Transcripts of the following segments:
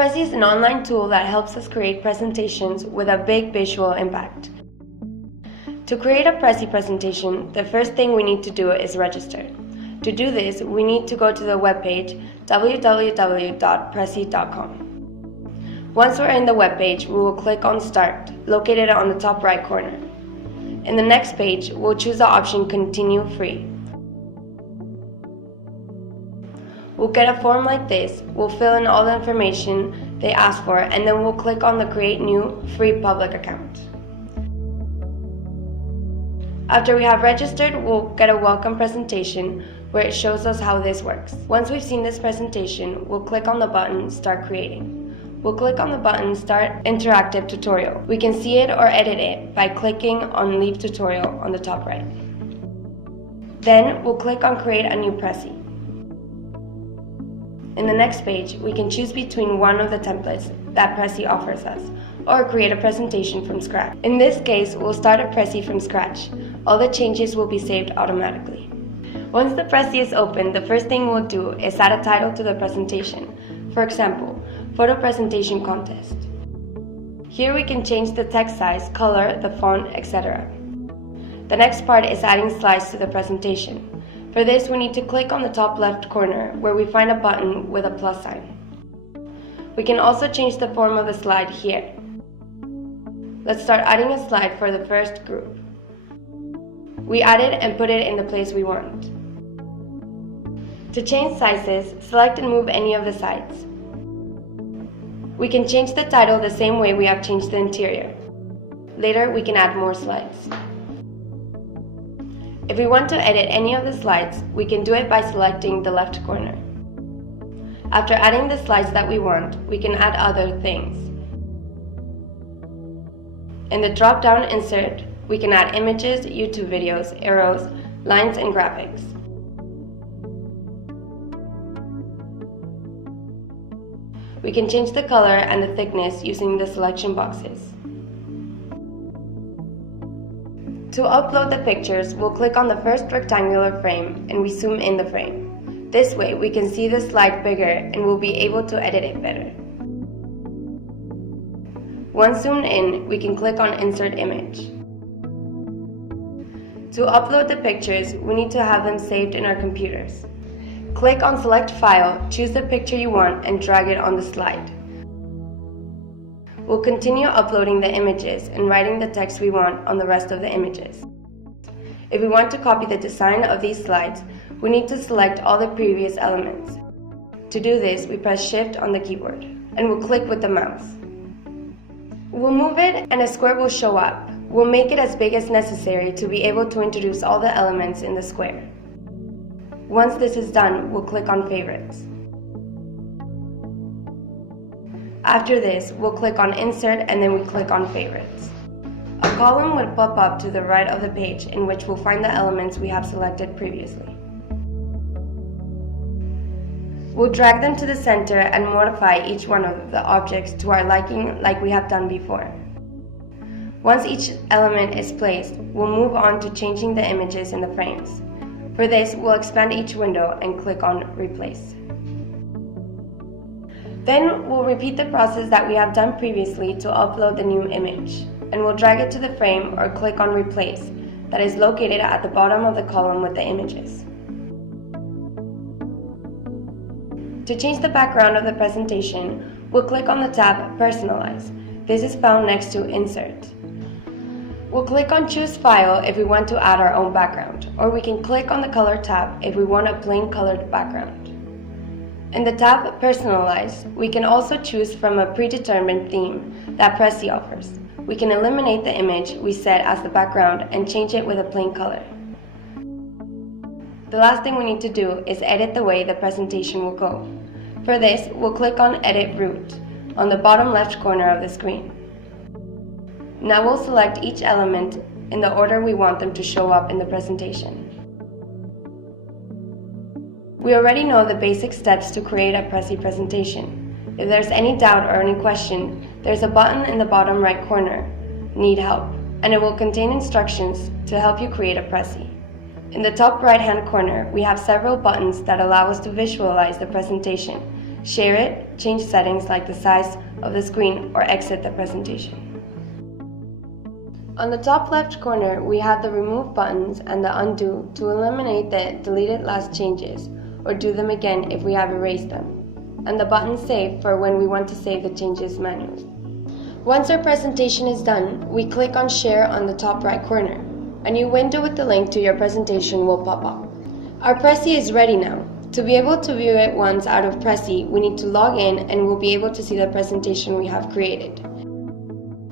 Prezi is an online tool that helps us create presentations with a big visual impact. To create a Prezi presentation, the first thing we need to do is register. To do this, we need to go to the webpage www.prezi.com. Once we're in the webpage, we will click on Start, located on the top right corner. In the next page, we'll choose the option Continue Free. We'll get a form like this, we'll fill in all the information they ask for, and then we'll click on the Create New Free Public Account. After we have registered, we'll get a welcome presentation where it shows us how this works. Once we've seen this presentation, we'll click on the button Start Creating. We'll click on the button Start Interactive Tutorial. We can see it or edit it by clicking on Leave Tutorial on the top right. Then we'll click on Create a New Prezi. In the next page, we can choose between one of the templates that Prezi offers us, or create a presentation from scratch. In this case, we'll start a Prezi from scratch. All the changes will be saved automatically. Once the Prezi is open, the first thing we'll do is add a title to the presentation. For example, Photo Presentation Contest. Here we can change the text size, color, the font, etc. The next part is adding slides to the presentation. For this, we need to click on the top left corner where we find a button with a plus sign. We can also change the form of the slide here. Let's start adding a slide for the first group. We add it and put it in the place we want. To change sizes, select and move any of the sides. We can change the title the same way we have changed the interior. Later, we can add more slides. If we want to edit any of the slides, we can do it by selecting the left corner. After adding the slides that we want, we can add other things. In the drop-down Insert, we can add images, YouTube videos, arrows, lines, and graphics. We can change the color and the thickness using the selection boxes. To upload the pictures, we'll click on the first rectangular frame and we zoom in the frame. This way, we can see the slide bigger and we'll be able to edit it better. Once zoomed in, we can click on Insert Image. To upload the pictures, we need to have them saved in our computers. Click on Select File, choose the picture you want, and drag it on the slide. We'll continue uploading the images and writing the text we want on the rest of the images. If we want to copy the design of these slides, we need to select all the previous elements. To do this, we press Shift on the keyboard, and we'll click with the mouse. We'll move it and a square will show up. We'll make it as big as necessary to be able to introduce all the elements in the square. Once this is done, we'll click on Favorites. After this, we'll click on Insert and then we click on Favorites. A column will pop up to the right of the page in which we'll find the elements we have selected previously. We'll drag them to the center and modify each one of the objects to our liking like we have done before. Once each element is placed, we'll move on to changing the images in the frames. For this, we'll expand each window and click on Replace. Then we'll repeat the process that we have done previously to upload the new image, and we'll drag it to the frame or click on Replace that is located at the bottom of the column with the images. To change the background of the presentation, we'll click on the tab Personalize. This is found next to Insert. We'll click on Choose File if we want to add our own background, or we can click on the Color tab if we want a plain colored background. In the tab Personalize, we can also choose from a predetermined theme that Prezi offers. We can eliminate the image we set as the background and change it with a plain color. The last thing we need to do is edit the way the presentation will go. For this, we'll click on Edit Route on the bottom left corner of the screen. Now we'll select each element in the order we want them to show up in the presentation. We already know the basic steps to create a Prezi presentation. If there's any doubt or any question, there's a button in the bottom right corner, Need Help, and it will contain instructions to help you create a Prezi. In the top right-hand corner, we have several buttons that allow us to visualize the presentation share it, change settings like the size of the screen, or exit the presentation. On the top left corner, we have the remove buttons and the undo to eliminate the deleted last changes or do them again if we have erased them, and the button save for when we want to save the changes manually. Once our presentation is done, we click on share on the top right corner. A new window with the link to your presentation will pop up. Our Prezi is ready now. To be able to view it once out of Prezi, we need to log in and we'll be able to see the presentation we have created.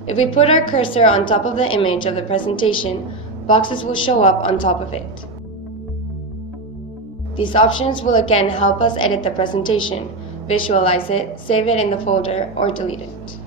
If we put our cursor on top of the image of the presentation, boxes will show up on top of it. These options will again help us edit the presentation, visualize it, save it in the folder, or delete it.